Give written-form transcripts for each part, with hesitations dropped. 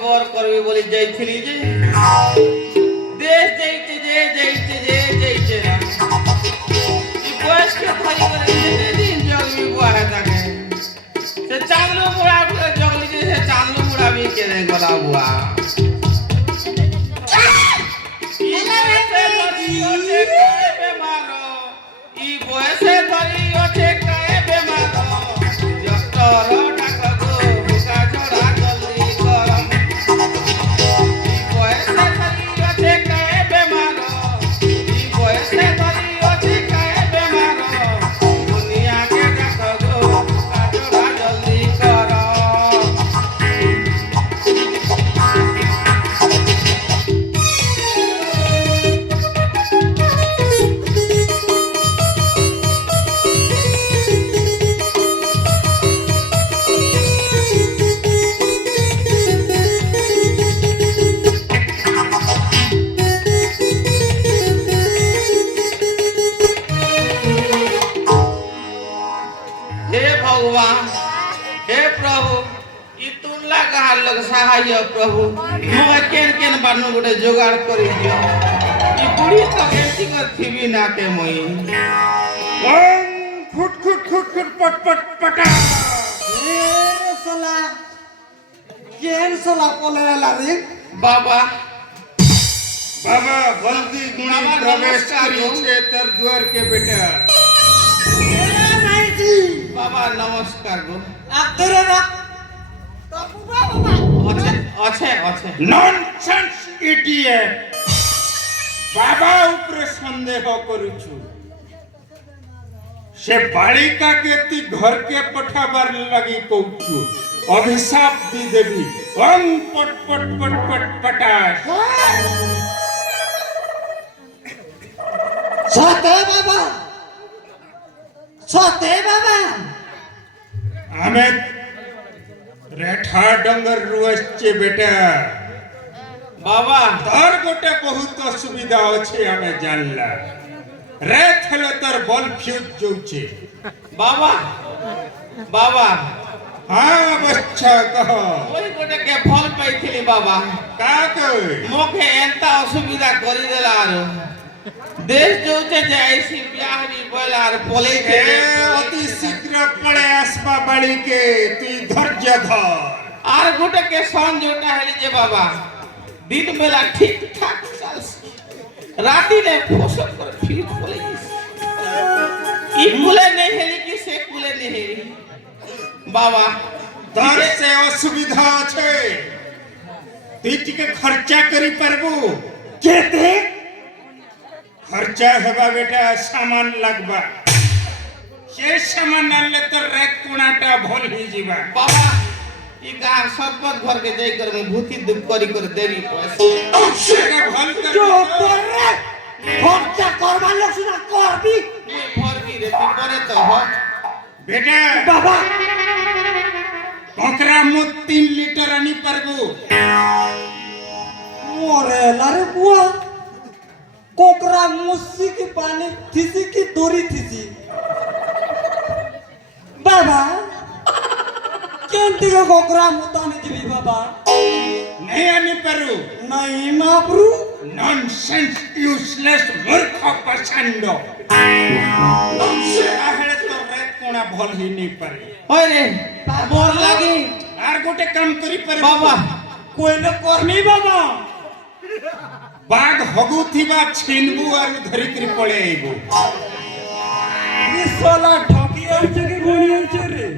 বর করবি বলি যাইছিলি যে দেশ যাইতে যাইতে না এই বয়সকে ধরি করে যেতে দিন জগবি বুয়া থাকে সে চাঁদলু বুড়া করে জগলি যে সে চাঁদলু বুড়া বি কেড়ে গলা বুয়া ই বয়সে ধরি ওঠে কায়ে বেমার যতর ডাক গো বুকা ঝড়া জলদি কর ই বয়সে ধরি ওঠে কায়ে বেমার ই বয়সে ধরি ওঠে কায়ে বেমার দুনিয়াকে ডাক গো বুকা ঝড়া জলদি কর भगवान हे प्रभु ई तुला कहार लोग सहाय प्रभु मोगा केन केन बानु गोटे जोगाड़ करि दियो ई बुढ़ी तो केसी कर थिबी ना के मई ओम फुट फुट फुट फुट पट पट पटा ए सोला केन सोला पोले लारी बाबा बाबा जल्दी गुणी बाबा, प्रवेश नमस्कार करी हो। छे तर द्वार के बेटा ए नहीं जी बाबा नमस्कार गो आदरे रा तो बाबा अच्छे अच्छे ননসেন্স ইডিয়েট বাবা উপরে সন্দেহ করুছু সে বালিকাকে তুই ঘরকে পঠাবার লাগি কৌছু অভিশাপ দি দেবি ওম পট পট পট পট পটাস सते बाबा আমি রেঠা ডঙ্গর রুয়েছে বেটা बाबा তোর গোটে বহুত অসুবিধা আছে আমি জানলা রেত হলে তোর বল ফিউজ যাচ্ছে बाबा बाबा হ্যাঁ বাচ্চা কহ ওই গোটে কে ফল পাইছিলি বাবা কাকে মোকে এন্তা অসুবিধা করি দেলা আর দেশ যৌতে যাইছি বিয়াহরি বল আর পলে এ অতি শীঘ্র পড়ে আসবা বাড়িকে তুই ধৈর্য ধর আর গোটে কে সন जोटा হেলি যে বাবা দিন বেলা ঠিক ঠাক চলছে রাতি রে ফসল করে ফির পলে ই কুলে নেই হেলি কি সে কুলে নেই হেলি বাবা তোর সে অসুবিধা আছে তুই টিকে খরচা করি পারবু केते খরচা হেবা বেটা সামান লাগবা সে সামান আনলে তোর রেক কোণাটা ভল হয়ে যাবা बाबा ই গাঁ সৎপথ ঘর কে যাই করে ভূতি দুঃখ করি করে দেবি পয়সা সেটা ভল কর चुप कर रे खर्चा करबा लोग सुना करबी মুই ভরবি রে তুই করে তো হ বেটা बाबा ককরা মো 3 লিটার আনি পারবো मोरे लारे बुआ कोकरा मुस्सी की पानी थिसी की दोरी थिसी बाबा केंती को कोकरा मुताने जीवी बाबा नहीं आनी पारू नहीं मापरू नॉनसेंस यूजलेस मूर्ख पछंड आहले तो रे कोना भल ही नहीं पारे ওই রে মোর লাগি আর গোটে কাম করি পারে বাবা कोई करनी बाबा बाघ हगु थिबा छिनबु और धरी करी पळे आइबु ये सोला ठकी आछे की गोली आछे रे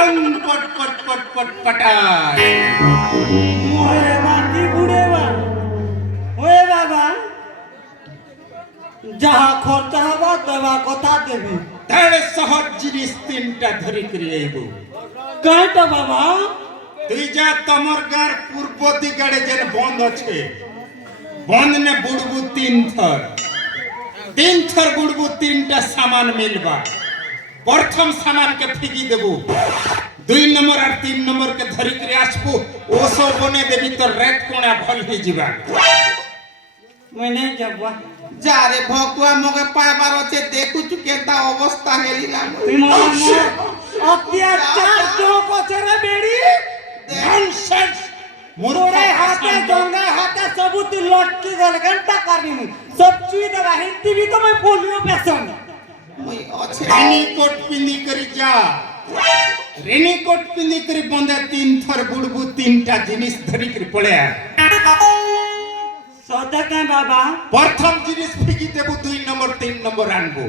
अम पट पट पट पट पटाय मोरे बाकी बुढ़ेवा ओए बाबा जहाँ खर्चा हवा दवा कथा देवी ताळे सहज जिनिस तीनटा धरी करी आइबु कहता बाबा তুই যা তমর গার পূর্ব দিগড়ে যেন বন্ধ আছে বন্ধ নে বুড়বু 3 থর বুড়বু 3টা সামান মিলবা প্রথম সামান কে ফিকি দেবু 2 নম্বর আর 3 নম্বর কে ধরি করে আসবু ওসো বনে দেবি তো রেত কোণা ভল হই ଯିବା मैं नहीं जाबा যা রে ভকুয়া মগে পাইবার আছে দেখুছু কেতা অবস্থা হেলিলা तुम्हारा अत्याचार जो को चरे बेड़ी ননসেন্স মূর্খ हाथे गंगा हाथे सबूती लटकी गल घंटा करनी सब चुई दगा हिंदी भी तो मैं बोलियो पैसन মই আছে रेनीकोट पिंदी करी जा रेनीकोट पिंदी करी बंदे 3 थर बुड़बू 3टा जिनिस धरी करी पड़े सदा का बाबा प्रथम जिनिस फिगी देबू 2 नंबर 3 नंबर आनबू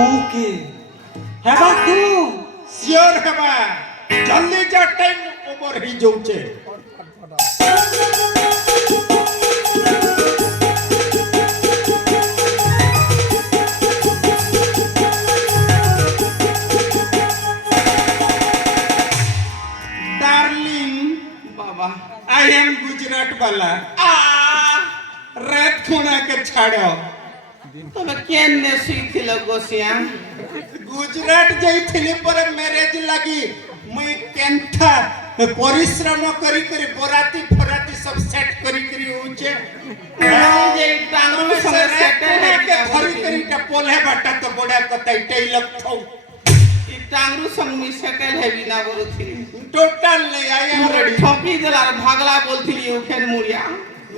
ओके हेबा तू सियोर हेबा जल्दी जा टाइम ओवर ही जाउचे डार्लिंग বাবা आई एम गुजरात वाला रेत खुणा के छाड़ो তবে কেনে শিখিল গোসিয়া गुजरात जाइथिली पर मैरिज लगी मैं केंथा परिश्रम करी करी बोराती फोराती सब सेट करी करी होचे যে টাঙ্গুর সঙ্গে সেটে के धरी करी ता पोले बाटा तो बड़ा कतई टई लगथौ এই টাঙ্গুর সঙ্গে সেটেল হেবি না বলছিলি टोटल नहीं आई एम মোরে रेडी ঠকি দিলার ভাগলা বলছিলি ওখান মুড়িয়া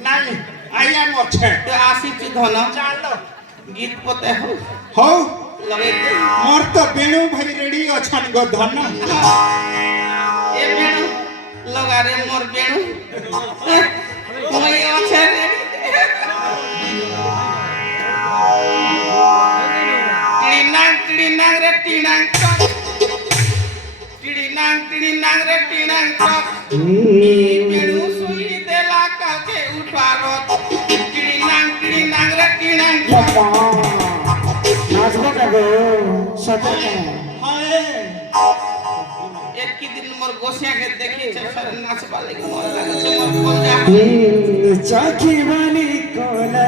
नहीं आई एम अच्छे তো আসিছি ধন चलो गीत पते हो हो लगे दे मोर तो बेणु भाई रेडी अछन गो धन ए बेणु लगा रे मोर बेणु মই আছে রে টিড়িনাং রে টিড়াং টক টিড়িনাং রে টিড়াং টক বেণু সুই দেলা কালকে উঠারত টিড়িনাং রে টিড়াং টক नाचबो का गो सदा का हाय एक की दिन मोर गोसिया के देखी छे सर नाचबा लगी मोर लागे छे मोर पंजा चाकी वाली कोला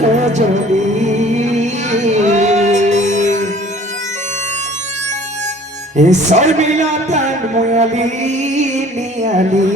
को जोड़ी ए सोल मिला तन मोयाली नियाली